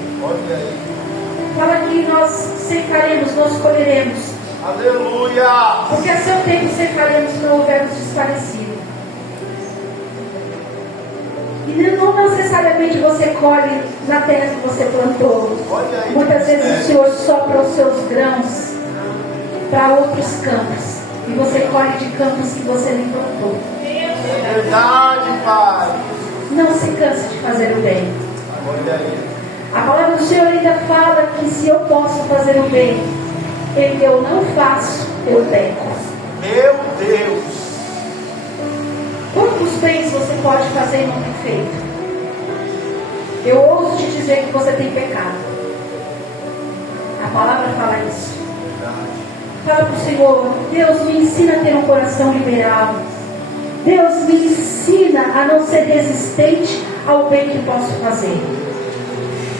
Fala que nós ceifaremos, nós colheremos. Aleluia! Porque a seu tempo ceifaremos se não houvermos desfalecido. E não necessariamente você colhe na terra que você plantou. Muitas vezes o Senhor sopra os seus grãos para outros campos. E você colhe de campos que você nem plantou. É verdade, Pai. Não se canse de fazer o bem. A palavra do Senhor ainda fala que se eu posso fazer o bem, e eu não faço, eu peco. Meu Deus. Quantos bens você pode fazer e não tem feito? Eu ouso te dizer que você tem pecado. A palavra fala isso. Fala para o Senhor, Deus me ensina a ter um coração liberal. Deus me ensina a não ser resistente ao bem que posso fazer.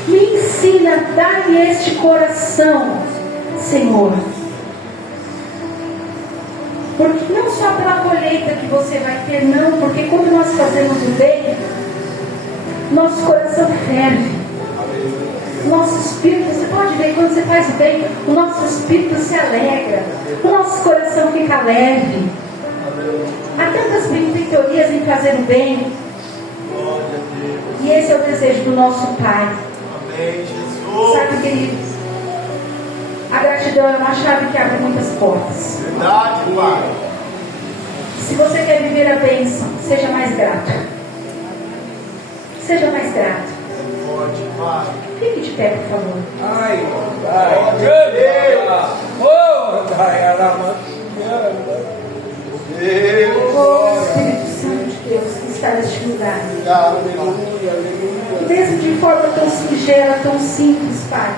Me ensina a dar-me este coração, Senhor. Porque não só pela colheita que você vai ter, não, porque quando nós fazemos o bem, nosso coração ferve. Nosso espírito, você pode ver, quando você faz o bem, o nosso espírito se alegra, o nosso coração fica leve. Há tantas benfeitorias em fazer o bem. E esse é o desejo do nosso Pai. Amém, Jesus. Sabe, querido, a gratidão é uma chave que abre muitas portas. Verdade, Pai. Se você quer viver a bênção, seja mais grato. Seja mais grato. Forte, Pai. Fique de pé, por favor. Ai, Oh, Espírito Santo de Deus, que está neste lugar. Mesmo de forma tão singela, tão simples, Pai.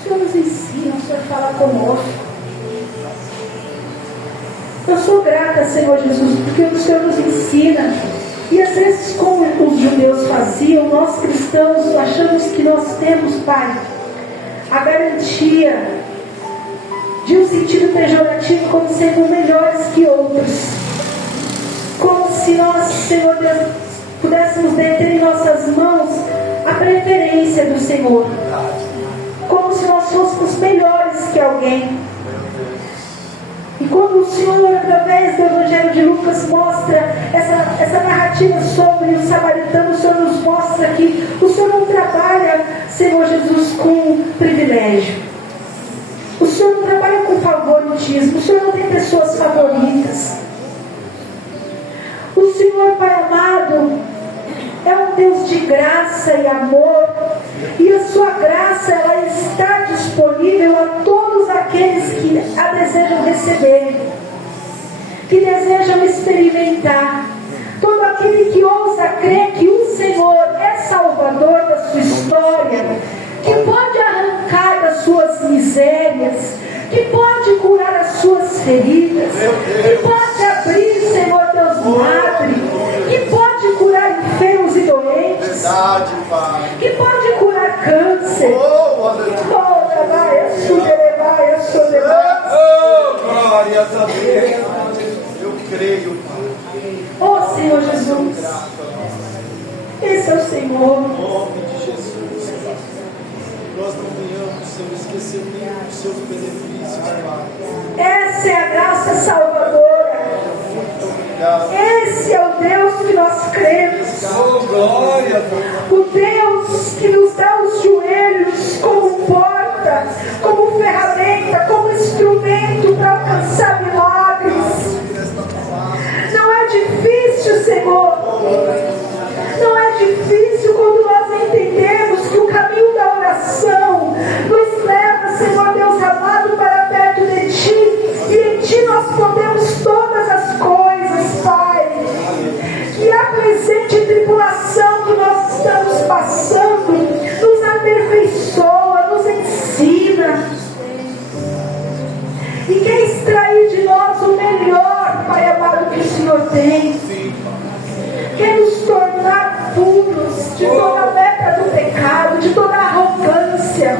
O Senhor nos ensina, o Senhor fala conosco. Eu sou grata, Senhor Jesus, porque o Senhor nos ensina. E às vezes, como os judeus faziam, nós cristãos achamos que nós temos, Pai, a garantia de um sentido pejorativo como sendo melhores que outros. Como se nós, Senhor Deus, pudéssemos deter em nossas mãos a preferência do Senhor. Como se nós fôssemos melhores que alguém. E quando o Senhor, através do Evangelho de Lucas, mostra essa narrativa sobre o samaritano, o Senhor nos mostra que o Senhor não trabalha, Senhor Jesus, com privilégio. O Senhor não trabalha com favoritismo. O Senhor não tem pessoas favoritas. O Senhor, Pai amado, é um Deus de graça e amor. E a sua graça, ela está disponível a todos aqueles que a desejam receber, que desejam experimentar. Todo aquele que ousa crer que o Senhor é Salvador da sua história, que pode arrancar das suas misérias, que pode curar as suas feridas, que pode abrir, Senhor Deus Padre, que pode curar enfermos e doentes, Verdade, Pai. que pode curar câncer. Oh, aleluia. oh, glória a Deus. Eu creio, Pai. Oh, Senhor Jesus, esse é o Senhor. Em nome de Jesus. Nós não venhamos, Senhor, esquecer nenhum dos seus benefícios, Pai. Essa é a graça salvadora. Muito obrigado. Esse é o Deus que nós cremos. Oh, glória a Deus. O Deus que nos dá os joelhos como porta, como ferramenta, como instrumento para alcançar milagres. Não é difícil, Senhor. Não é difícil quando nós entendemos que o caminho da oração nos leva, Senhor Deus amado, para perto de Ti. E em Ti nós podemos todas as coisas, Pai. Que a presente tribulação que nós estamos passando nos aperfeiçoa, nos ensina. E quer extrair de nós o melhor, Pai amado, que o Senhor tem. Quer nos tornar puros de toda a lepra do pecado, de toda a arrogância,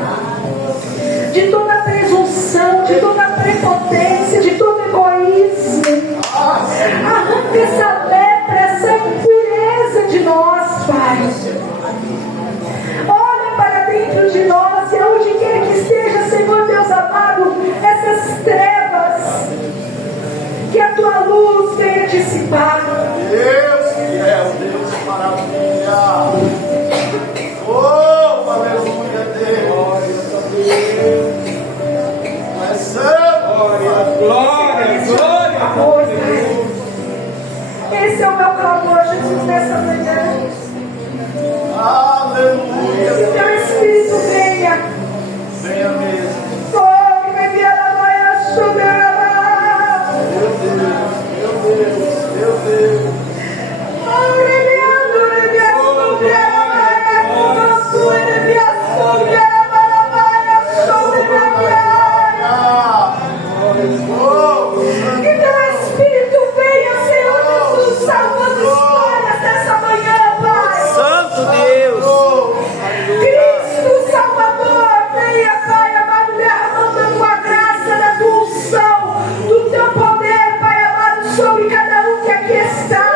de toda a presunção, de toda a prepotência, de participar. Deus que é o Deus maravilha. Oh, aleluia, Deus. É santo. Glória, glória. Amor, Pai. Esse é o meu clamor, Jesus, nessa manhã. Aleluia. Que teu Espírito venha. Venha mesmo. Oh, que me envia na manhã, soberana. Meu Deus, meu Deus. Que teu Espírito venha, Senhor Jesus, salvando histórias dessa manhã, Pai. Santo Deus. Cristo Salvador, venha, Pai amado, derramando a tua graça, da tua unção, do teu poder, Pai amado, sobre cada um que aqui está.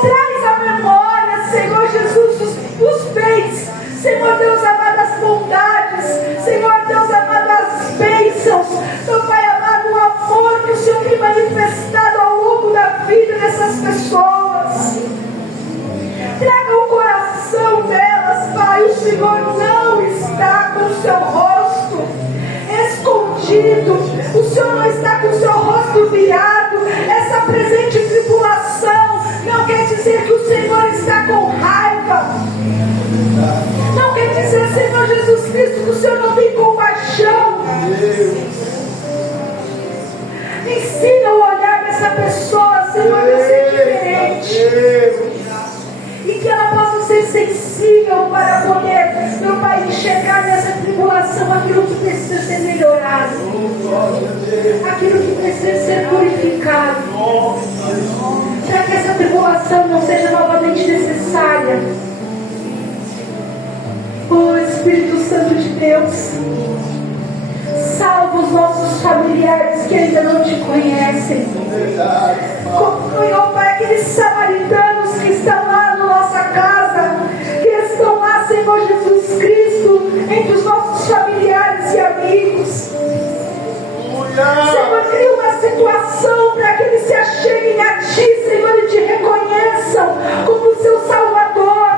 Traz à memória, Senhor Jesus, os bens, Senhor Deus amado, as bondades, Senhor Deus amado, as bênçãos, meu Pai amado, o amor que o Senhor tem manifestado ao longo da vida dessas pessoas. Traga o coração delas, Pai. O Senhor não está com o seu rosto escondido. O Senhor não está com o seu rosto virado. Essa presente tribulação não quer dizer que o Senhor está com raiva. Não quer dizer, Senhor Jesus Cristo, que o Senhor não tem compaixão. Ensina o olhar dessa pessoa, Senhor, a ser diferente. E que ela possa ser sensível para poder, meu Pai, enxergar nessa tribulação aquilo que precisa ser melhorado, aquilo que precisa ser purificado, para que essa tribulação não seja novamente necessária. Oh Espírito Santo de Deus, salva os nossos familiares que ainda não te conhecem. Oh Pai, aqueles samaritanos que estão lá na nossa casa, que estão lá, Senhor Jesus Cristo, entre os nossos familiares e amigos. Senhor, cria uma situação para que eles se acheguem a Ti, Senhor, e te reconheçam como seu Salvador.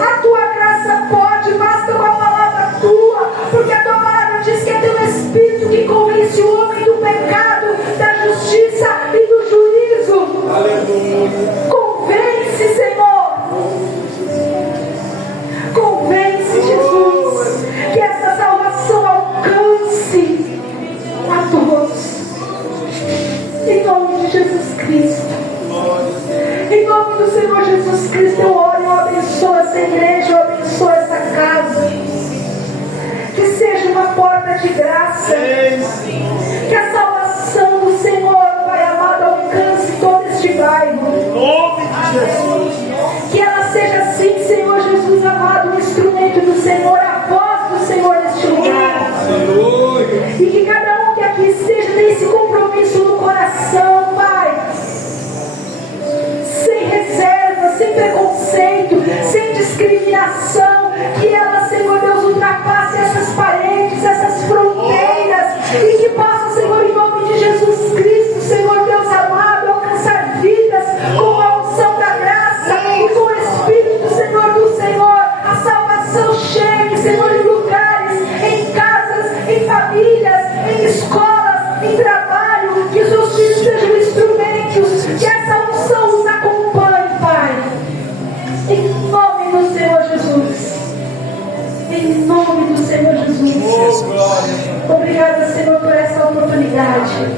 A Tua graça pode, basta uma palavra Tua, porque a Tua palavra diz que é Teu Espírito que convence o homem do pecado, da justiça e do juízo. Aleluia. Convence, Senhor. Convence, Jesus, que essa salvação alcance a todos. Em nome de Jesus Cristo. Em nome do Senhor Jesus Cristo, eu oro, eu abençoo essa igreja, eu abençoo essa casa. Que seja uma porta de graça. Que a salvação do Senhor, Pai amado, alcance todo este bairro. Em nome de Jesus. Que ela seja assim, Senhor Jesus amado, um instrumento do Senhor, a voz do Senhor neste lugar. Aleluia. E que cada um que aqui esteja tenha esse compromisso no coração, Pai. Sem reserva, sem preconceito, sem discriminação. Que ela, Senhor Deus, ultrapasse essas paredes, essas fronteiras. E que possa, Senhor, em nome de Jesus Cristo, Senhor Deus amado, alcançar vidas com a unção da graça e com o Espírito, Senhor do Senhor. A salvação chegue, Senhor, em lugares, em casas, em famílias, em escolas, em trabalho. Que os seus filhos sejam instrumentos, que essa unção os acompanhe, Pai. Em nome do Senhor Jesus. Em nome do Senhor Jesus. Obrigada, Senhor, por essa oportunidade.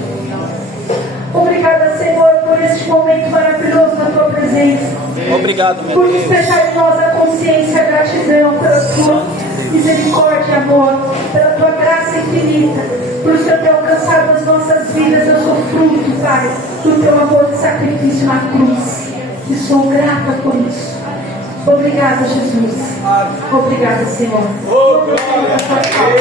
Obrigada, Senhor, por este momento maravilhoso na Tua presença. Obrigado, meu Por Deus. despertar em nós a consciência, a gratidão pela Tua misericórdia, amor, pela Tua graça infinita, por o Senhor ter alcançado as nossas vidas. Eu sou fruto, Pai, do Teu amor de sacrifício na cruz. E sou grata por isso. Obrigada, Jesus. Obrigada, Senhor. Oh, glória.